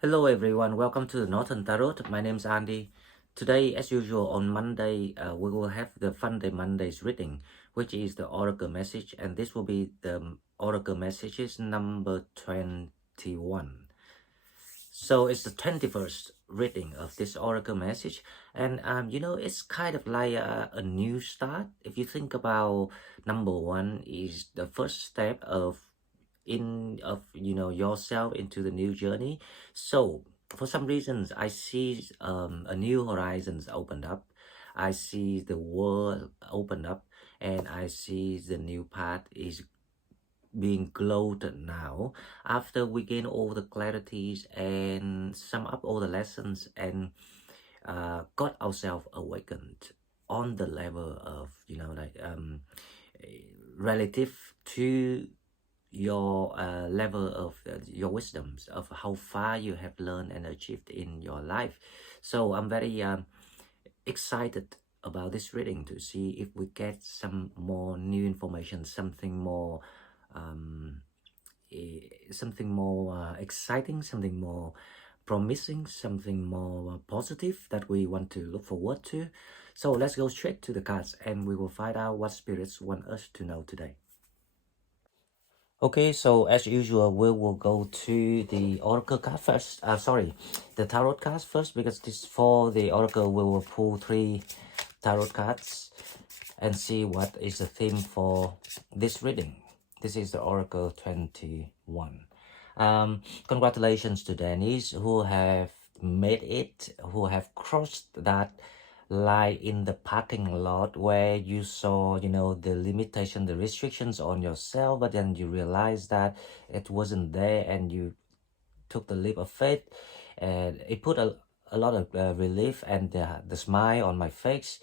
Hello everyone, welcome to the Northern Tarot. My name is Andy. Today, as usual, on Monday, we will have the Fun Day Mondays reading, which is the Oracle message, and this will be the Oracle messages number 21. So it's the 21st reading of this Oracle message, and it's kind of like a new start. If you think about number one is the first step of yourself into the new journey. So for some reasons I see a new horizons opened up. I see the world opened up, and I see the new path is being glowed now after we gain all the clarities and sum up all the lessons and got ourselves awakened on the level of relative to your level of your wisdoms of how far you have learned and achieved in your life. So I'm very excited about this reading to see if we get some more new information, um, something more exciting, something more promising, something more positive that we want to look forward to. So let's go straight to the cards and we will find out what spirits want us to know today. Okay, so as usual, we will go to the Oracle card first. The Tarot cards first, because this for the Oracle, we will pull 3 Tarot cards and see what is the theme for this reading. This is the Oracle 21. Congratulations to Dennis who have made it, who have crossed that line in the parking lot where you saw, the limitation, the restrictions on yourself, but then you realized that it wasn't there and you took the leap of faith, and it put a lot of relief and the smile on my face.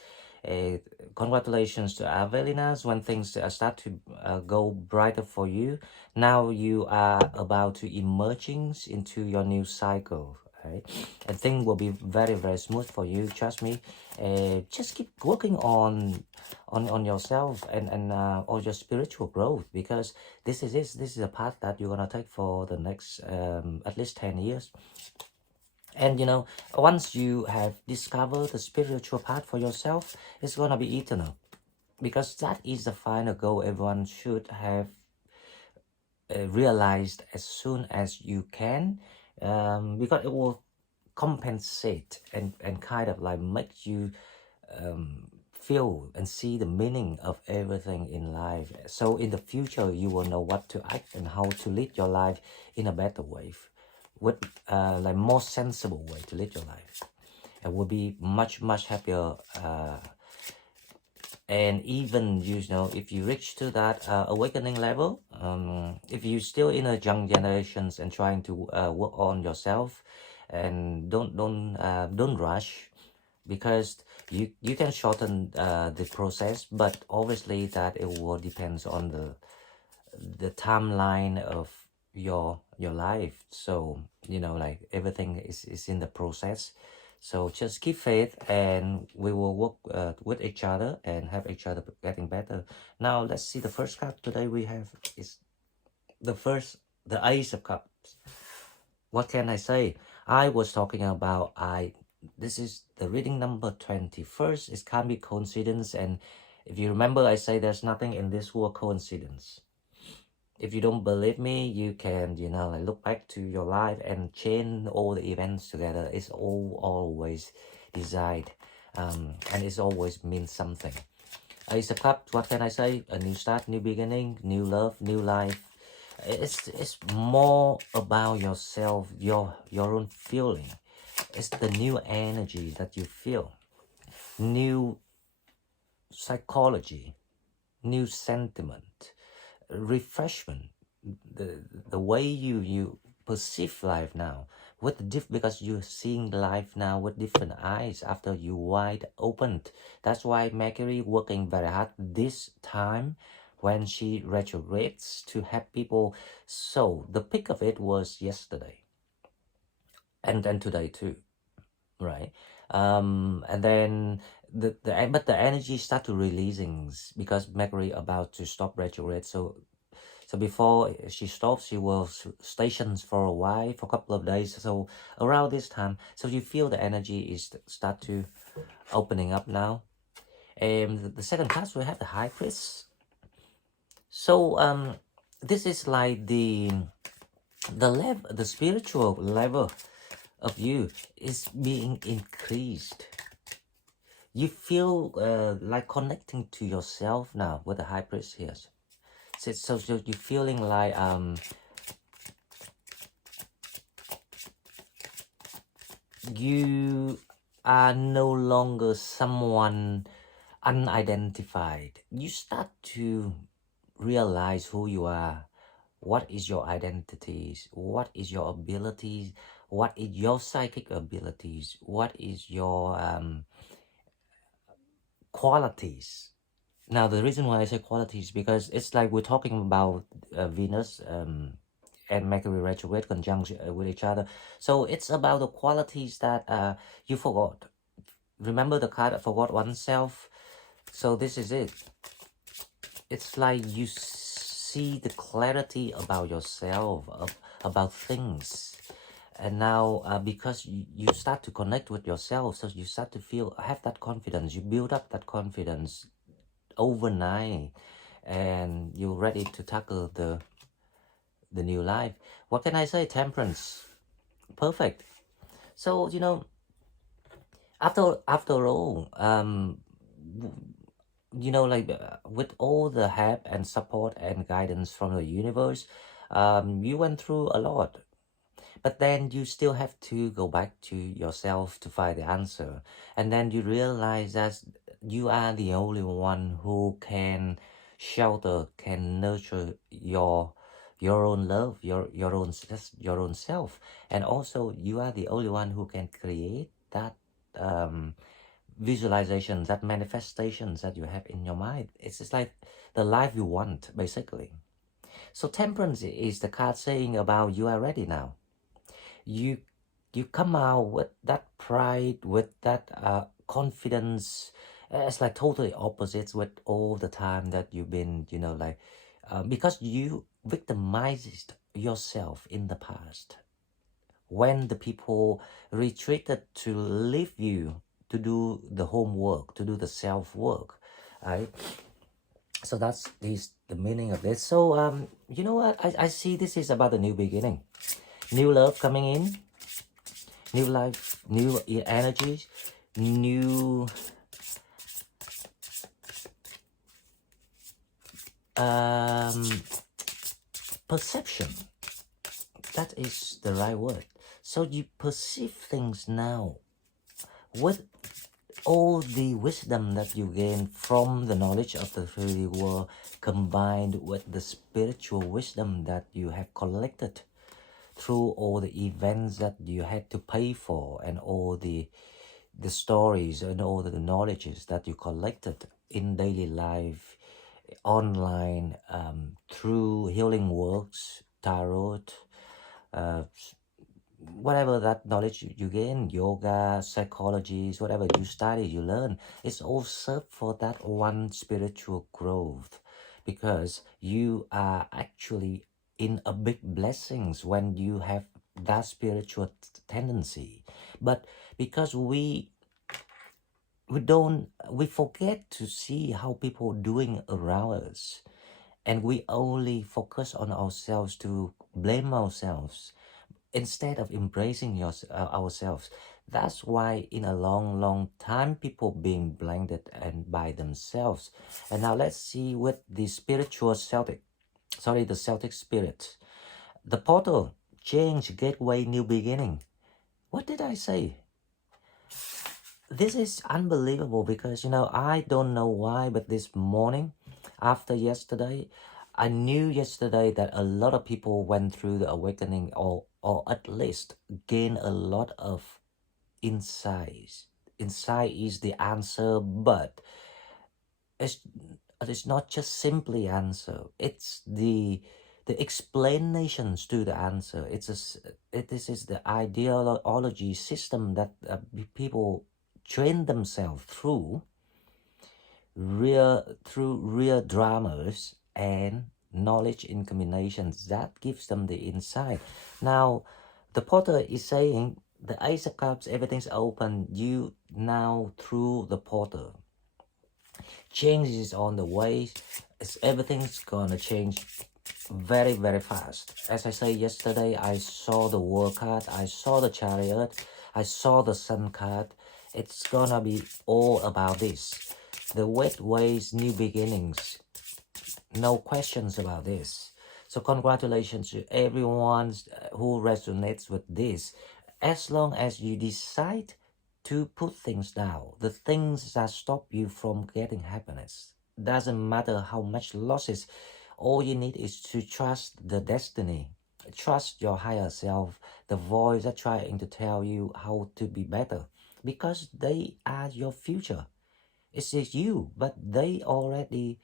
uh, Congratulations to Avelinas when things start to go brighter for you. Now you are about to emerging into your new cycle, right? And things will be very, very smooth for you, trust me. Just keep working on yourself and on your spiritual growth, because this is a path that you're gonna take for the next at least 10 years. And once you have discovered the spiritual path for yourself, it's gonna be eternal, because that is the final goal everyone should have realized as soon as you can, because it will compensate and kind of like make you feel and see the meaning of everything in life. So in the future, you will know what to act and how to lead your life in a better way, with like more sensible way to lead your life, and will be much happier. And even if you reach to that awakening level, if you're still in a young generations and trying to work on yourself, and don't rush, because you can shorten the process, but obviously that it will depends on the timeline of your life. So like everything is in the process. So just keep faith and we will work with each other and have each other getting better. Now let's see the first card today we have is the Ace of Cups. What can I say? I was talking about this is the reading number 21st. It can't be coincidence, and if you remember, I say there's nothing in this world coincidence. If you don't believe me, you can like look back to your life and chain all the events together. It's all always designed, and it's always means something. Ace of Cups, what can I say? A new start, new beginning, new love, new life. It's more about yourself, your own feeling. It's the new energy that you feel, new psychology, new sentiment, refreshment, the way you perceive life now, with because you're seeing life now with different eyes after you wide opened. That's why Mercury working very hard this time when she retrogrades to help people. So the peak of it was yesterday, and then today too, right? And then but the energy start to releasing because Mercury about to stop retrograde. So So before she stops, she will stations for a while, for a couple of days. So around this time, so you feel the energy is start to opening up now. And the second card we have the High Priest. So this is like the level, the spiritual level of you is being increased. You feel like connecting to yourself now with the High Priest here. So you're feeling like you are no longer someone unidentified. You start to realize who you are. What is your identities? What is your abilities? What is your psychic abilities? What is your qualities? Now, the reason why I say qualities because it's like we're talking about Venus and Mercury retrograde conjunction with each other. So it's about the qualities that you forgot. Remember the card forgot oneself? So this is it. It's like you see the clarity about yourself, about things. And now because you start to connect with yourself, so you start to have that confidence. You build up that confidence overnight and you're ready to tackle the new life. What can I say? Temperance. Perfect. So after all, like with all the help and support and guidance from the universe, you went through a lot, but then you still have to go back to yourself to find the answer. And then you realize that you are the only one who can shelter, can nurture your own love, your own self. And also you are the only one who can create that visualization, that manifestations that you have in your mind. It's just like the life you want, basically. So Temperance is the card saying about you are ready now. You come out with that pride, with that confidence. It's like totally opposites with all the time that you've been, because you victimized yourself in the past when the people retreated to leave you to do the homework, to do the self work, right? So that's the meaning of this. So you know what? I see this is about a new beginning, new love coming in, new life, new energies, new perception. That is the right word. So you perceive things now with all the wisdom that you gain from the knowledge of the 3D world combined with the spiritual wisdom that you have collected through all the events that you had to pay for and all the stories and all the knowledges that you collected in daily life, online, through healing works, tarot, whatever that knowledge you gain, yoga, psychology, whatever you study, you learn, it's all served for that one spiritual growth, because you are actually in a big blessings when you have that spiritual tendency. But because we forget to see how people doing around us, and we only focus on ourselves to blame ourselves instead of embracing ourselves. That's why in a long time people being blinded and by themselves. And now let's see with the the Celtic spirit. The portal, change, gateway, new beginning. What did I say? This is unbelievable because, I don't know why, but this morning, after yesterday, I knew yesterday that a lot of people went through the awakening or at least gain a lot of insights. Insight is the answer, but it's not just simply answer. It's the explanations to the answer. This is the ideology system that people train themselves through real dramas and knowledge in combinations. That gives them the insight. Now, the porter is saying, the Ace of Cups, everything's open. You now through the porter. Change is on the way. Everything's gonna change very, very fast. As I said yesterday, I saw the World card, I saw the Chariot, I saw the Sun card. It's gonna be all about this. The wet ways, new beginnings. No questions about this. So congratulations to everyone who resonates with this. As long as you decide to put things down, the things that stop you from getting happiness, doesn't matter how much losses, all you need is to trust the destiny. Trust your higher self, the voice that's trying to tell you how to be better, because they are your future. It's just you, but they already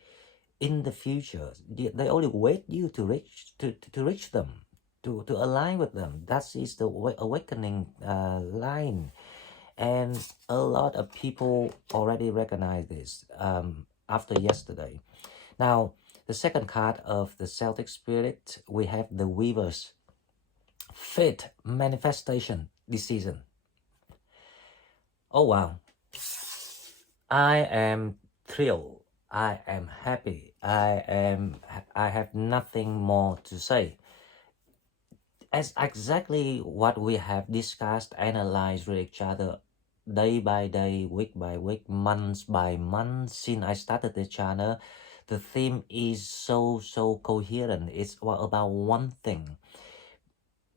in the future. They only wait you to reach them, to align with them. That is the awakening line. And a lot of people already recognize this after yesterday. Now, the second card of the Celtic Spirit, we have the Weavers. Fate, manifestation, decision. Oh wow. I am thrilled. I am happy. I have nothing more to say. As exactly what we have discussed, analyzed with each other day by day, week by week, months by month since I started the channel. The theme is so coherent. It's about one thing.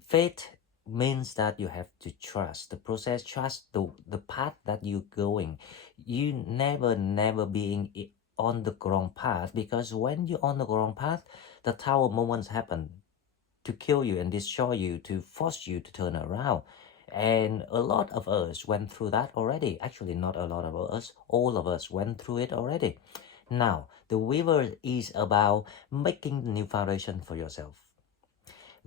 Fate means that you have to trust the process, trust the path that you're going. You never being on the wrong path, because when you're on the wrong path, the tower moments happen to kill you and destroy you, to force you to turn around. And a lot of us went through that already. Actually, not a lot of us, all of us went through it already. Now, the Weaver is about making the new foundation for yourself.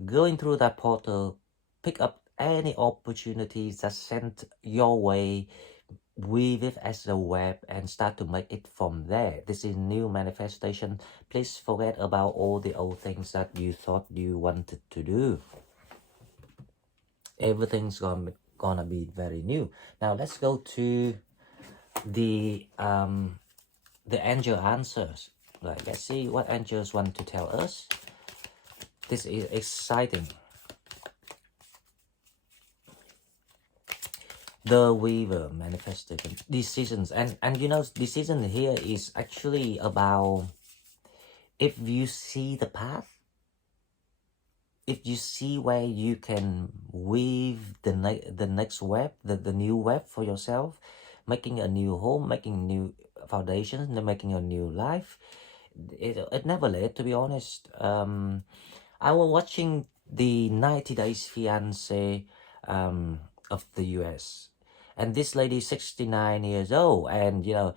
Going through that portal, pick up any opportunities that sent your way, weave it as a web and start to make it from there. This is new manifestation. Please forget about all the old things that you thought you wanted to do. Everything's gonna be very new. Now let's go to the angel answers. Like, let's see what angels want to tell us. This is exciting. The Weaver, manifestation, decisions, and you know, decision here is actually about, if you see the path, if you see where you can weave the next web, the new web for yourself, making a new home, making new foundations, making a new life. It never late, to be honest. I was watching the 90 Days Fiancé of the US, and this lady 69 years old, and you know,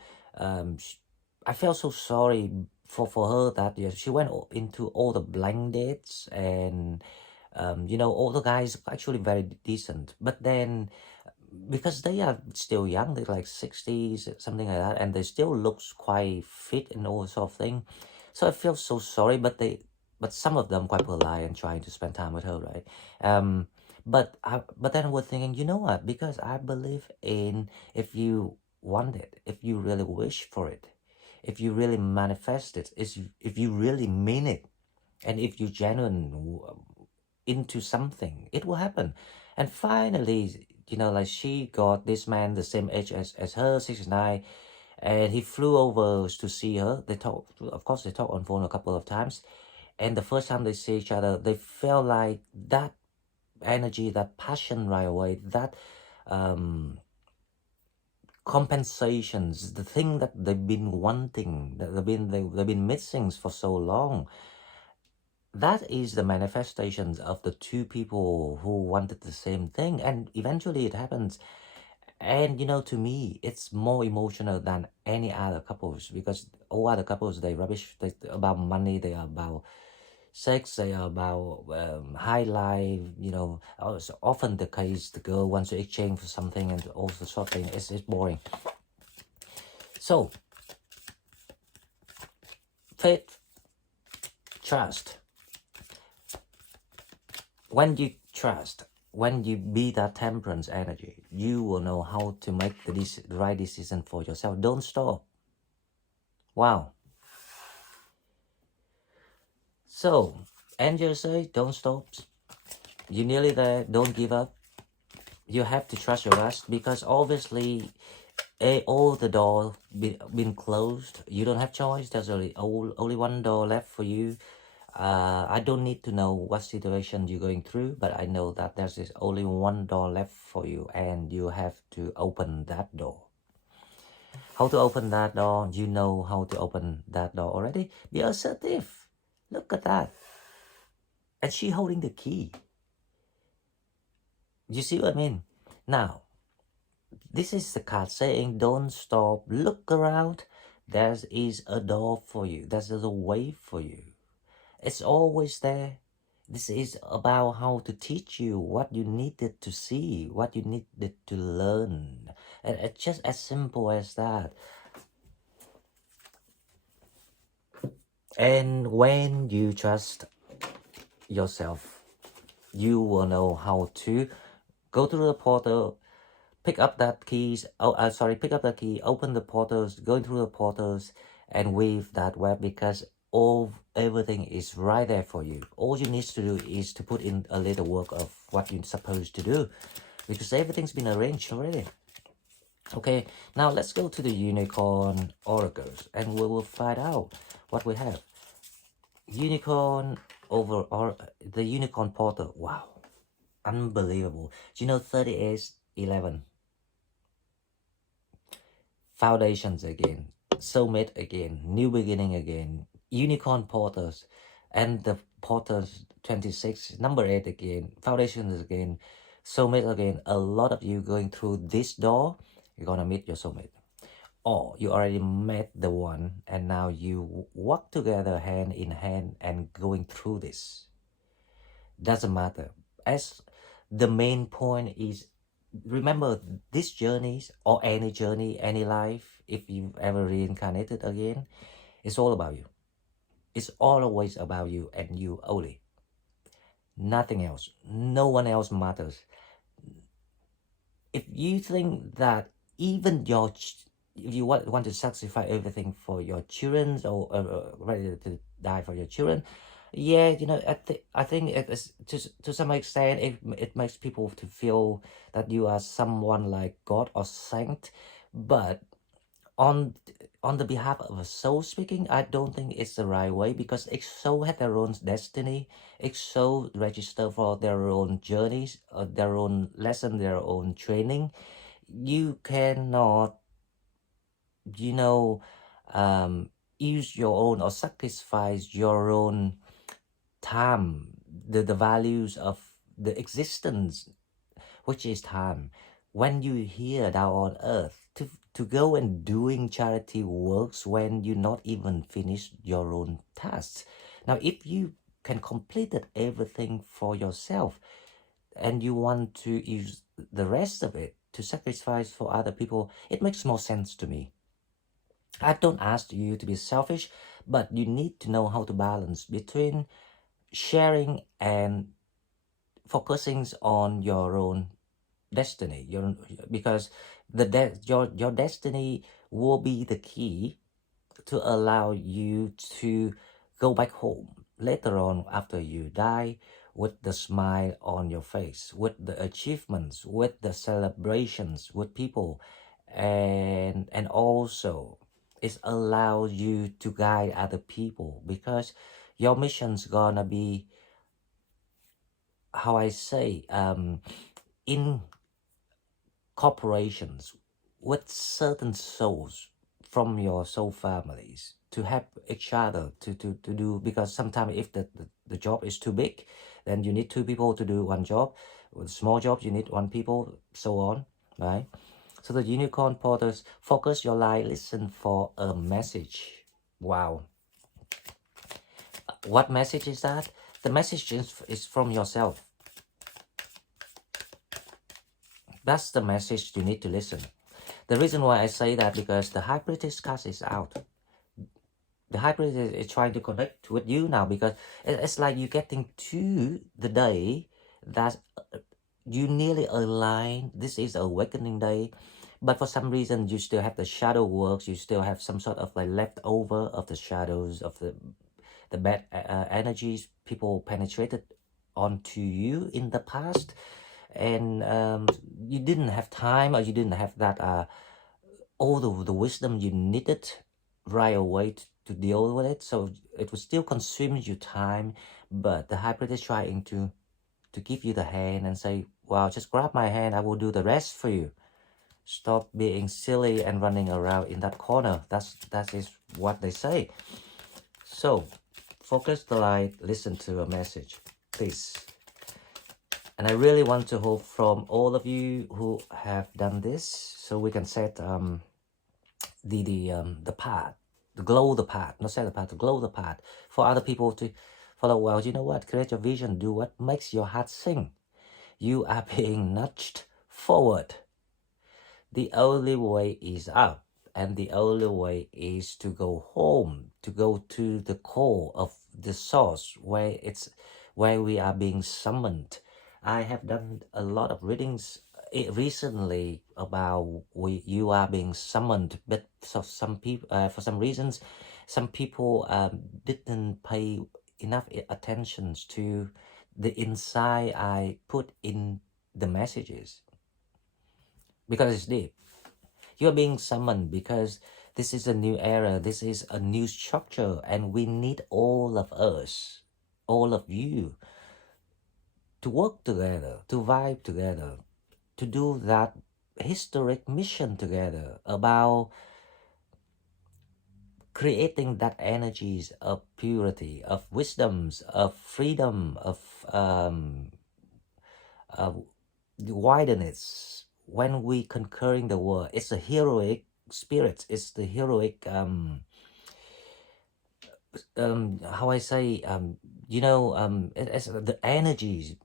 I felt so sorry for her that she went into all the blind dates, and you know, all the guys actually very decent, but then because they are still young, they're like 60s, something like that, and they still looks quite fit and all sort of thing. So I feel so sorry, but some of them quite polite and trying to spend time with her, right? But then I was thinking, you know what? Because I believe in, if you want it, if you really wish for it, if you really manifest it, if you really mean it, and if you genuine into something, it will happen. And finally, you know, like, she got this man the same age as her, 69, and he flew over to see her. They talked, of course, they talked on phone a couple of times, and the first time they see each other, they felt like that energy, that passion right away, that compensations, the thing that they've been wanting, that they've been missing for so long. That is the manifestations of the two people who wanted the same thing, and eventually it happens. And you know, to me, it's more emotional than any other couples, because all other couples, they rubbish. They about money, they are about sex, they are about high life. You know, it's often the case the girl wants to exchange for something, and all the sort of thing. It's boring. So, fate, trust. When you trust, when you be that temperance energy, you will know how to make the right decision for yourself. Don't stop. Wow. So, angels say, don't stop. You're nearly there. Don't give up. You have to trust your gut, because obviously all the doors been closed. You don't have choice. There's only one door left for you. I don't need to know what situation you're going through, but I know that there's only one door left for you, and you have to open that door. How to open that door? You know how to open that door already. Be assertive. Look at that. And she holding the key. You see what I mean? Now, this is the card saying, don't stop. Look around. There is a door for you. There's a way for you. It's always there. This is about how to teach you what you needed to see, what you needed to learn. And it's just as simple as that. And when you trust yourself, you will know how to go through the portal, pick up that keys. Pick up the key, open the portals, go through the portals, and weave that web, because everything is right there for you. All you need to do is to put in a little work of what you're supposed to do, because everything's been arranged already. Okay, now let's go to the unicorn oracles, and we will find out what we have. Unicorn or the unicorn portal. Wow, unbelievable. Do you know 3811? Foundations again, soulmate again, new beginning again, unicorn portals, and the portals 26, number 8 again, foundations again, soulmate again. A lot of you going through this door, you're gonna meet your soulmate, or you already met the one, and now you walk together hand in hand and going through this. Doesn't matter, as the main point is, remember, these journeys, or any journey, any life, if you've ever reincarnated again, it's all about you. It's always about you and you only. Nothing else. No one else matters. If you think that even if you want to sacrifice everything for your children, or ready to die for your children, yeah, you know, I think it is, to some extent, it makes people to feel that you are someone like God or saint, but on the behalf of a soul speaking, I don't think it's the right way, because each soul has their own destiny. Each soul register for their own journeys, their own lesson, their own training. You cannot, you know, use your own or sacrifice your own time, the values of the existence, which is time, when you here down on earth, to go and doing charity works when you not even finished your own tasks. Now, if you can complete everything for yourself, and you want to use the rest of it to sacrifice for other people, it makes more sense to me. I don't ask you to be selfish, but you need to know how to balance between sharing and focusing on your own destiny. Because your destiny will be the key to allow you to go back home later on after you die, with the smile on your face, with the achievements, with the celebrations with people, and also it allows you to guide other people, because your mission's gonna be, how I say, in corporations with certain souls from your soul families, to help each other to do, because sometimes if the job is too big, then you need 2 people to do one job. With small jobs, you need 1 people, so on, right? So the unicorn portals, focus your light, listen for a message. Wow. What message is that? The message is from yourself. That's the message you need to listen. The reason why I say that, because the High Priestess card is out. The high priest is trying to connect with you now, because it's like you're getting to the day that you nearly align. This is awakening day, but for some reason you still have the shadow works. You still have some sort of like leftover of the shadows of the bad energies people penetrated onto you in the past, and you didn't have time, or you didn't have that all the wisdom you needed right away to deal with it. So it will still consume your time, but the high priest is trying to give you the hand and say, wow, just grab my hand, I will do the rest for you. Stop being silly and running around in that corner. That is what they say. So focus the light, listen to a message, please. And I really want to hope from all of you who have done this, so we can set the path, to glow the path, not set the path, to glow the path for other people to follow. Well, you know what? Create your vision. Do what makes your heart sing. You are being nudged forward. The only way is up, and the only way is to go home, to go to the core of the source, where we are being summoned. I have done a lot of readings recently about you are being summoned, but so some people, for some reasons, some people didn't pay enough attention to the insight I put in the messages, because it's deep. You are being summoned because this is a new era, this is a new structure, and we need all of us, all of you, to work together, to vibe together, to do that historic mission together about creating that energies of purity, of wisdoms, of freedom, of wideness. When we conquering the world, it's a heroic spirit. It's the heroic how I say it's the energies,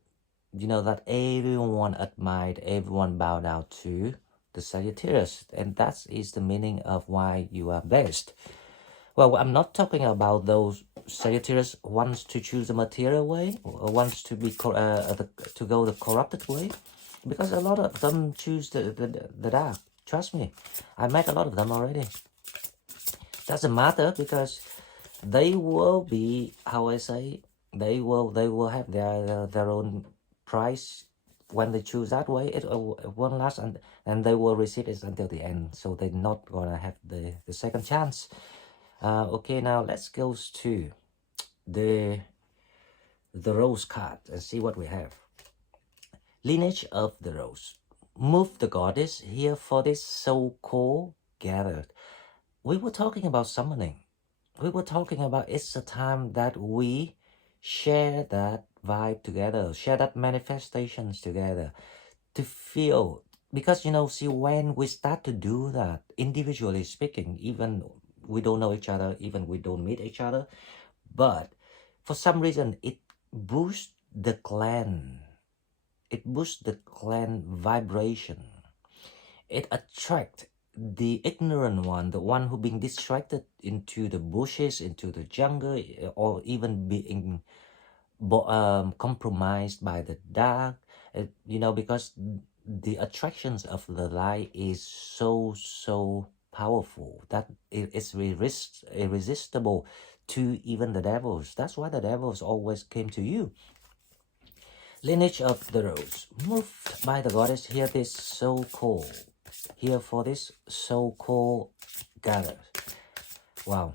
that everyone admired, everyone bowed down to the Sagittarius, and that is the meaning of why you are best. Well, I'm not talking about those Sagittarius wants to choose the material way, or wants to be to go the corrupted way, because a lot of them choose the dark. Trust me, I met a lot of them already. Doesn't matter, because they will be, how I say, they will have their own price when they choose that way. It won't last, and they will receive it until the end. So they're not gonna have the second chance. Okay, now let's go to the rose card and see what we have. Lineage of the rose. Move the goddess here for this so-called gathered. We were talking about summoning. We were talking about it's a time that we share that vibe together, share that manifestations together, to feel. Because, see, when we start to do that, individually speaking, even we don't know each other, even we don't meet each other, but for some reason, it boosts the clan. It boosts the clan vibration. It attracts the ignorant one, the one who being distracted into the bushes, into the jungle, or even being compromised by the dark, because the attractions of the light is so powerful that it's irresistible to even the devils. That's why the devils always came to you. Lineage of the rose, moved by the goddess, here this so-called, here for this so-called gather. Wow.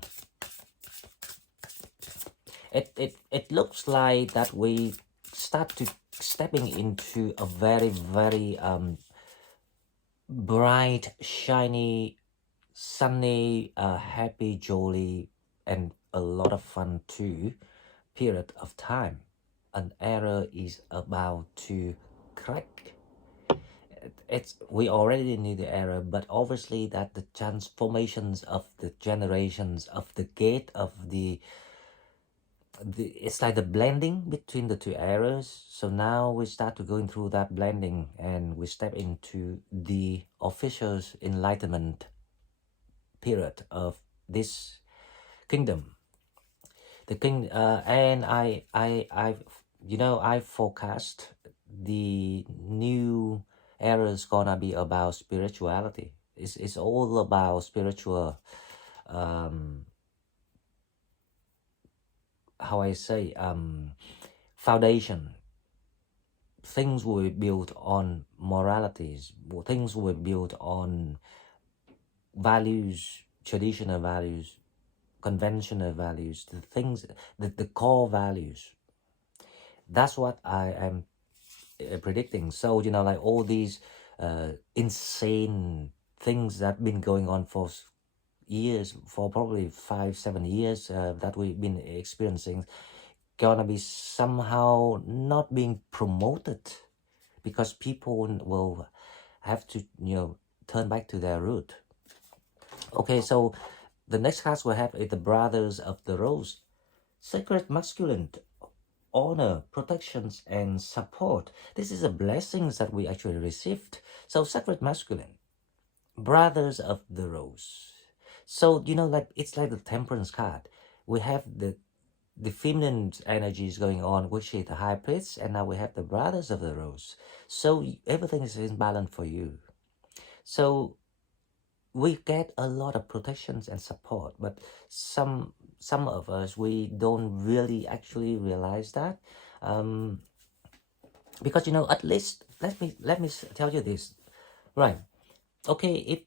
It looks like that we start to stepping into a very bright, shiny, sunny, happy, jolly, and a lot of fun too period of time. An era is about to crack. We already knew the era, but obviously that the transformations of the generations of the gate of it's like the blending between the two eras. So now we start to going through that blending, and we step into the official enlightenment period of this kingdom. The king, and I forecast the new era is gonna be about spirituality. It's all about spiritual, how I say, foundation. Things will be built on moralities. Things will be built on values, traditional values, conventional values, the things, the core values. That's what I am predicting. So, like all these insane things that been going on for years, for probably 5-7 years, that we've been experiencing, gonna be somehow not being promoted, because people will have to, turn back to their root. Okay, so the next card we have is the Brothers of the Rose. Sacred masculine, honor, protections, and support. This is a blessings that we actually received. So sacred masculine, Brothers of the Rose. So, like it's like the Temperance card. We have the feminine energies going on, which is the High Priest, and now we have the Brothers of the Rose. So everything is in balance for you. So we get a lot of protections and support, but some of us, we don't really actually realize that, because at least let me tell you this, right? Okay, if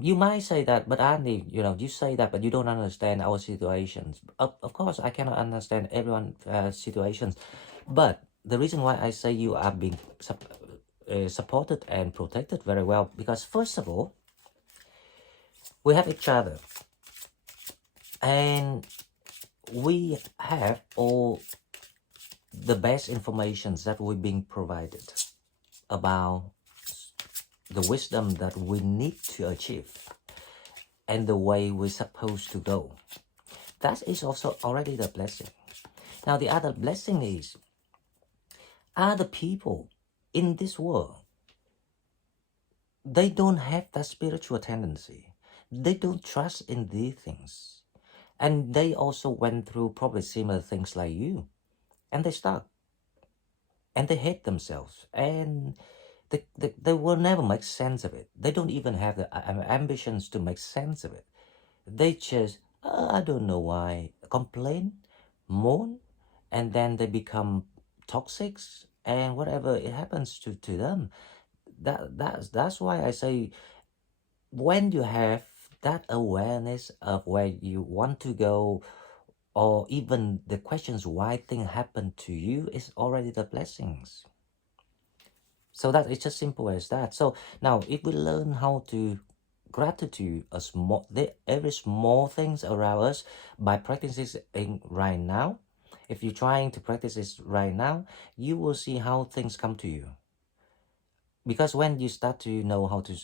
you might say that, but Andy, you say that, but you don't understand our situations. Of course, I cannot understand everyone's situations, but the reason why I say you are being supported and protected very well, because first of all, we have each other, and we have all the best informations that we're being provided about the wisdom that we need to achieve and the way we're supposed to go. That is also already the blessing. Now the other blessing is, other people in this world, they don't have that spiritual tendency. They don't trust in these things. And they also went through probably similar things like you. And they stuck. And they hate themselves. And they will never make sense of it. They don't even have the ambitions to make sense of it. They just, I don't know why, complain, moan, and then they become toxic, and whatever it happens to them. That's why I say, when you have that awareness of where you want to go, or even the questions why things happen to you, is already the blessings. So that it's just simple as that. So now, if we learn how to gratitude every small things around us by practicing right now, if you're trying to practice this right now, you will see how things come to you. Because when you start to know how to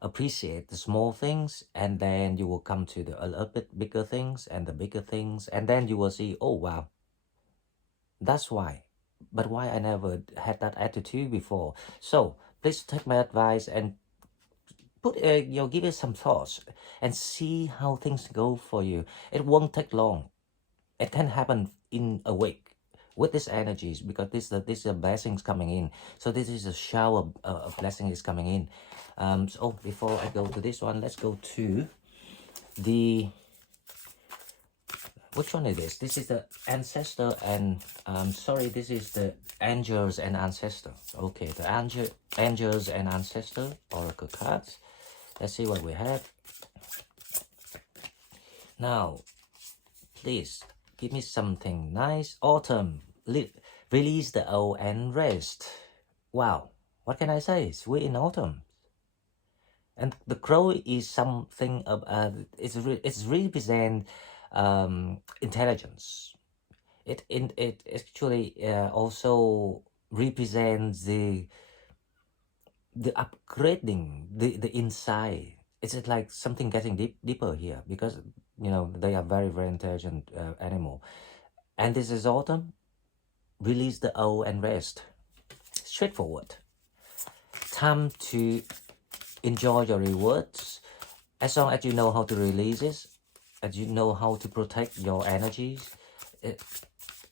appreciate the small things, and then you will come to a little bit bigger things and the bigger things, and then you will see, oh wow, that's why. But why I never had that attitude before? So please take my advice and put give it some thoughts and see how things go for you. It won't take long. It can happen in a week with these energies, because this is a blessings coming in. So this is a shower of blessings coming in. So before I go to this one, let's go to the, which one is this? This is the ancestor and sorry, this is the angels and ancestor. Okay, the angels and ancestor oracle cards. Let's see what we have. Now, please give me something nice. Autumn, release the old and rest. Wow, what can I say? We're in autumn. And the crow is something of it's represent intelligence. It actually also represents the upgrading, the inside. It's like something getting deeper here, because they are very, very intelligent animal. And this is autumn. Release the old and rest. Straightforward. Time to enjoy your rewards, As long as you know how to release it, as you know how to protect your energies,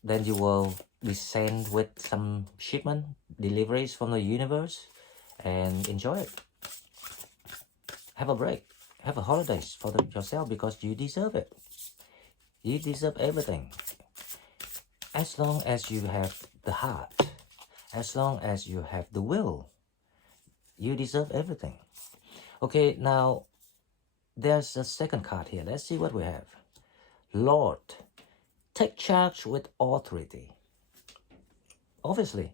then you will be sent with some shipment deliveries from the universe, and enjoy it. Have a break, have a holidays for yourself, because you deserve it. You deserve everything. As long as you have the heart, as long as you have the will, you deserve everything. Okay, now there's a second card here. Let's see what we have. Lord, take charge with authority. Obviously,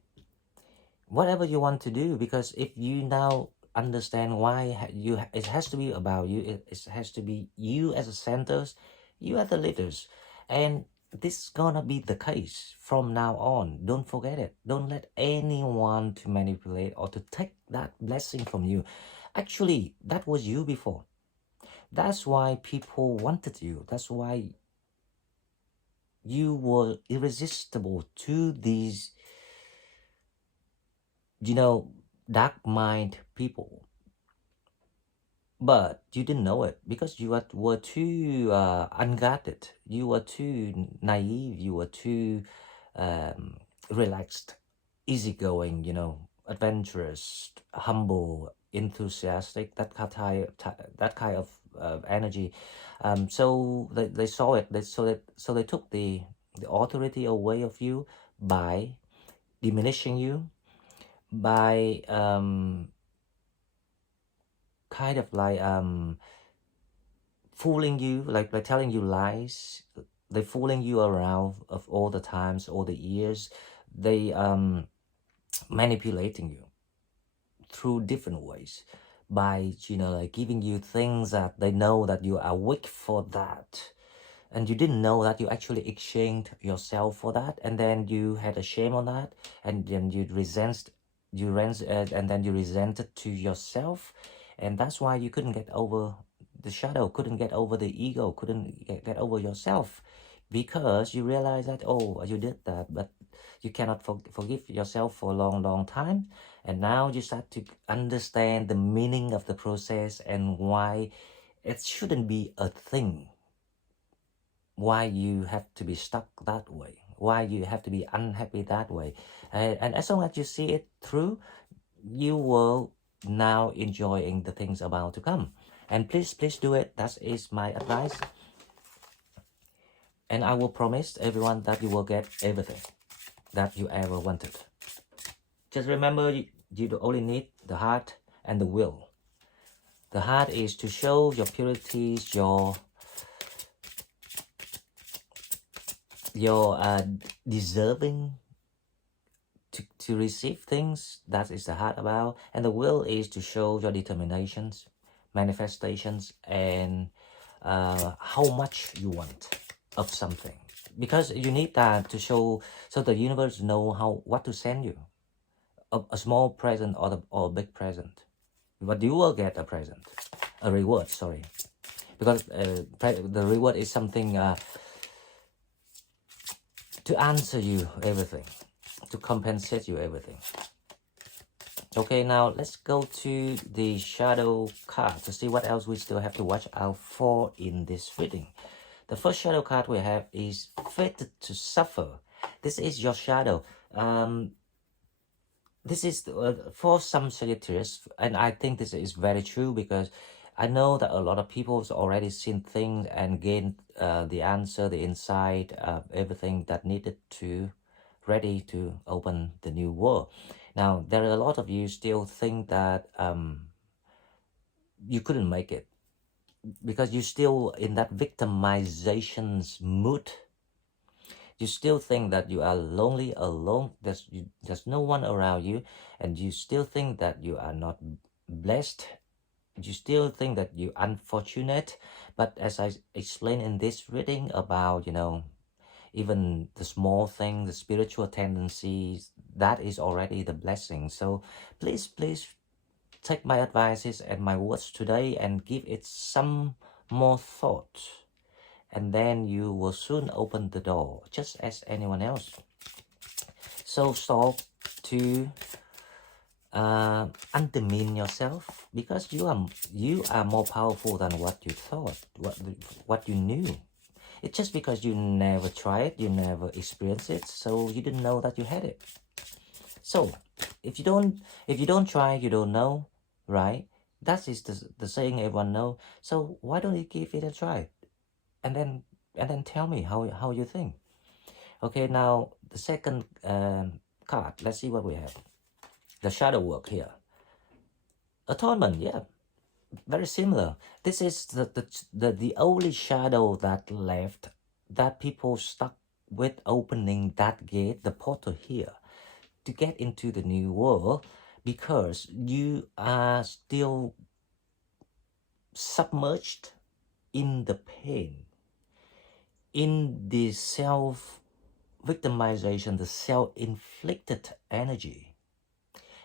whatever you want to do, because if you now understand why it has to be about you, it has to be you as a centers, you are the leaders, and this is gonna be the case from now on. Don't forget it. Don't let anyone to manipulate or to take that blessing from you. Actually, that was you before. That's why people wanted you. That's why you were irresistible to these, dark mind people. But you didn't know it because you were too unguarded. You were too naive. You were too relaxed, easygoing, adventurous, humble, enthusiastic, that kind of energy. So they saw it. So they took the authority away of you by diminishing you, by kind of like fooling you, like by telling you lies. They fooling you around of all the times, all the years. They manipulating you through different ways by like giving you things that they know that you are weak for that, and you didn't know that you actually exchanged yourself for that, and then you had a shame on that, and then and then you resented to yourself, and that's why you couldn't get over the shadow, couldn't get over the ego, couldn't get over yourself, because you realize that, oh, you did that, but you cannot forgive yourself for a long time. And now you start to understand the meaning of the process and why it shouldn't be a thing, why you have to be stuck that way, why you have to be unhappy that way. And as long as you see it through, you will now enjoying the things about to come. And please do it. That is my advice. And I will promise everyone that you will get everything that you ever wanted. Just remember, you only need the heart and the will. The heart is to show your purities, your deserving to receive things. That is the heart about. And the will is to show your determinations, manifestations, and how much you want of something, because you need that to show, so the universe know what to send you, a small present or a big present. But you will get a present, a reward, sorry, because the reward is something to answer you everything, to compensate you everything. Okay, now let's go to the shadow card to see what else we still have to watch out for in this reading. The first shadow card we have is fated to suffer. This is your shadow. This is for some Sagittarius, and I think this is very true, because I know that a lot of people have already seen things and gained the answer, the insight, everything that needed to ready to open the new world. Now, there are a lot of you still think that you couldn't make it, because you're still in that victimizations mood. You still think that you are lonely, alone, there's no one around you, and you still think that you are not blessed. You still think that you're unfortunate. But as I explained in this reading about, even the small things, the spiritual tendencies, that is already the blessing. So please take my advices and my words today and give it some more thought, and then you will soon open the door just as anyone else. So stop to undermine yourself, because you are more powerful than what you thought, what you knew. It's just because you never tried, you never experienced it, so you didn't know that you had it. So if you don't try, you don't know, right? That is the saying everyone know. So why don't you give it a try, and then tell me how you think. Okay, now the second card. Let's see what we have. The shadow work here. Atonement, yeah, very similar. This is the only shadow that left, that people stuck with opening that gate, the portal here, to get into the new world, because you are still submerged in the pain, in the self-victimization, the self-inflicted energy.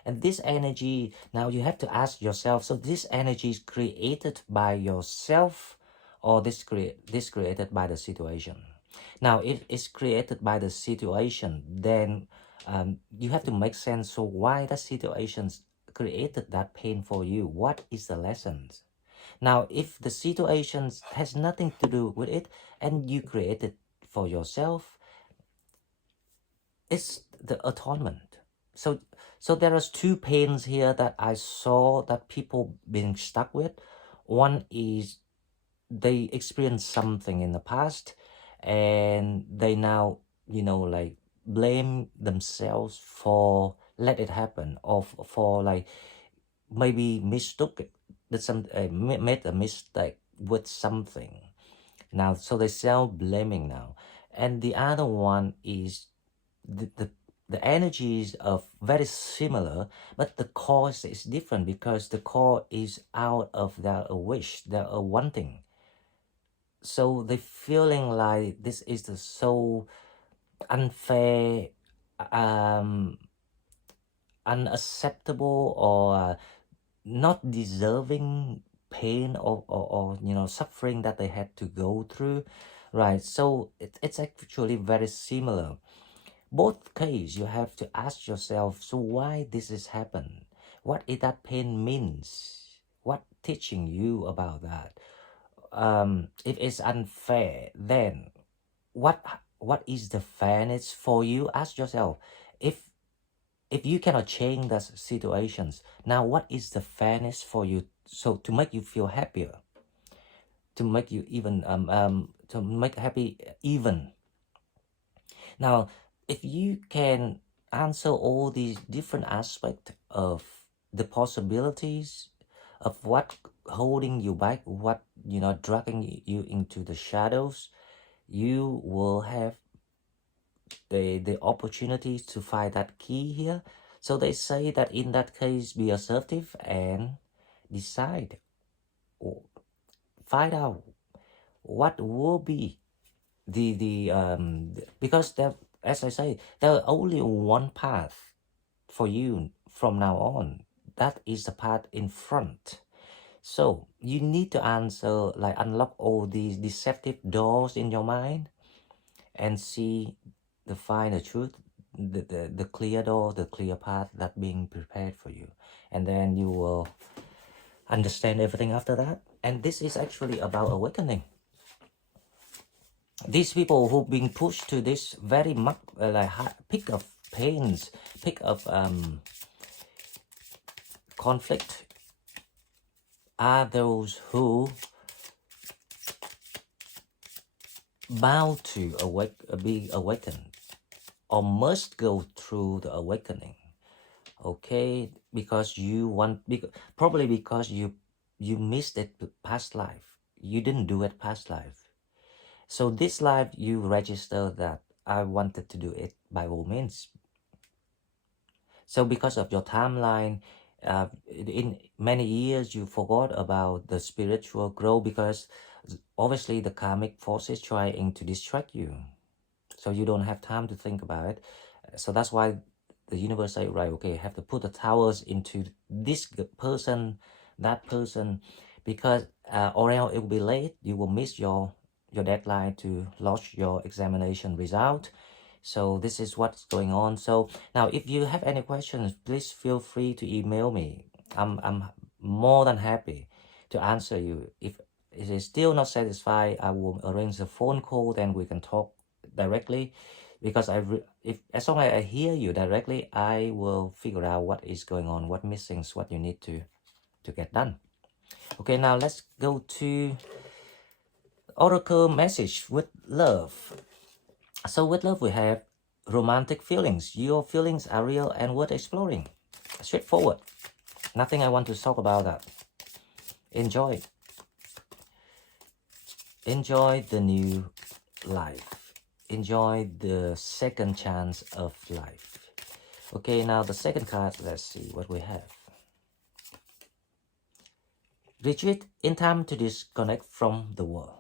And this energy, now you have to ask yourself, so this energy is created by yourself, or this created by the situation? Now, if it's created by the situation, then you have to make sense. So why that situations created that pain for you? What is the lessons? Now, if the situations has nothing to do with it, and you create it for yourself, it's the atonement. So there are two pains here that I saw that people being stuck with. One is they experienced something in the past, and they now, like, blame themselves for let it happen, or for like maybe mistook it, that made a mistake with something. Now, so they self-blaming now. And the other one is the energies are very similar, but the cause is different, because the cause is out of their wish, their wanting. So they feeling like this is the so unfair, unacceptable, or not deserving pain, or suffering that they had to go through, right? So it's actually very similar. Both case, you have to ask yourself, so why this has happened? What is that pain means? What teaching you about that? If it's unfair, then what is the fairness for you? Ask yourself, if you cannot change the situations, now what is the fairness for you? So to make you feel happier, to make you even to make happy even. Now, if you can answer all these different aspects of the possibilities of what holding you back, what dragging you into the shadows, you will have the opportunities to find that key here. So they say that in that case, be assertive and decide, or find out what will be because there, as I say, there only one path for you from now on. That is the path in front. So you need to answer, like, unlock all these deceptive doors in your mind, and see the find the truth, the clear door, the clear path that being prepared for you, and then you will understand everything after that. And this is actually about awakening. These people who've been pushed to this very much peak of pains, peak of conflict, are those who bound to be awakened, or must go through the awakening. Okay, because you want, probably because you missed it past life, you didn't do it past life. So this life you register that I wanted to do it by all means. So because of your timeline, in many years you forgot about the spiritual growth, because obviously the karmic forces trying to distract you, so you don't have time to think about it. So that's why the universe say, right, okay, have to put the towers into this person, that person, because or else it will be late. You will miss your deadline to lodge your examination result. So this is what's going on. So now if you have any questions, please feel free to email me. I'm more than happy to answer you. If it is still not satisfied, I will arrange a phone call, then we can talk directly, because if as long as I hear you directly, I will figure out what is going on, what missing, what you need to get done. Okay, now let's go to Oracle message with love. So with love, we have romantic feelings. Your feelings are real and worth exploring. Straightforward. Nothing I want to talk about that. Enjoy. Enjoy the new life. Enjoy the second chance of life. Okay, now the second card, let's see what we have. Retreat in time to disconnect from the world.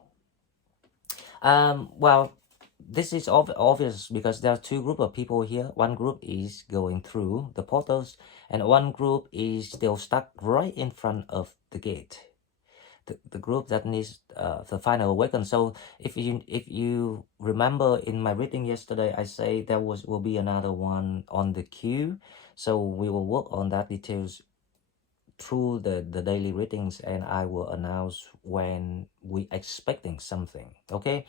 Well, this is obvious because there are two groups of people here. One group is going through the portals, and one group is still stuck right in front of the gate. The group that needs the final awaken. So if you remember in my reading yesterday, I say there will be another one on the queue. So we will work on that details through the daily readings, and I will announce when we expecting something. Okay,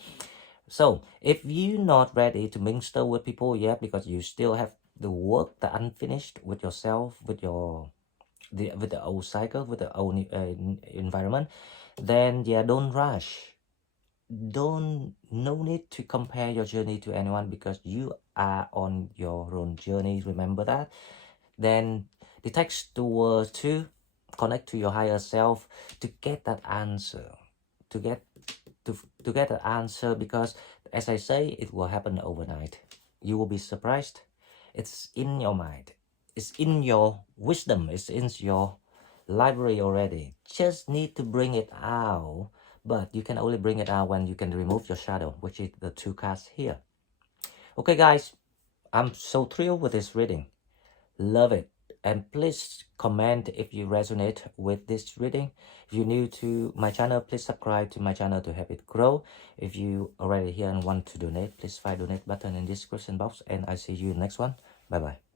so if you're not ready to minister with people yet because you still have the work that unfinished with yourself, with the old cycle, with the old environment, then yeah, don't rush. No need to compare your journey to anyone, because you are on your own journey. Remember that. Then the text towards to connect to your higher self to get that answer, to get that answer, because as I say, it will happen overnight. You will be surprised. It's in your mind, it's in your wisdom, it's in your library already. Just need to bring it out, but you can only bring it out when you can remove your shadow, which is the two cards here. Okay guys, I'm so thrilled with this reading. Love it. And please comment if you resonate with this reading. If you're new to my channel, please subscribe to my channel to help it grow. If you already here and want to donate, please find donate button in the description box, and I see you in the next one. Bye bye.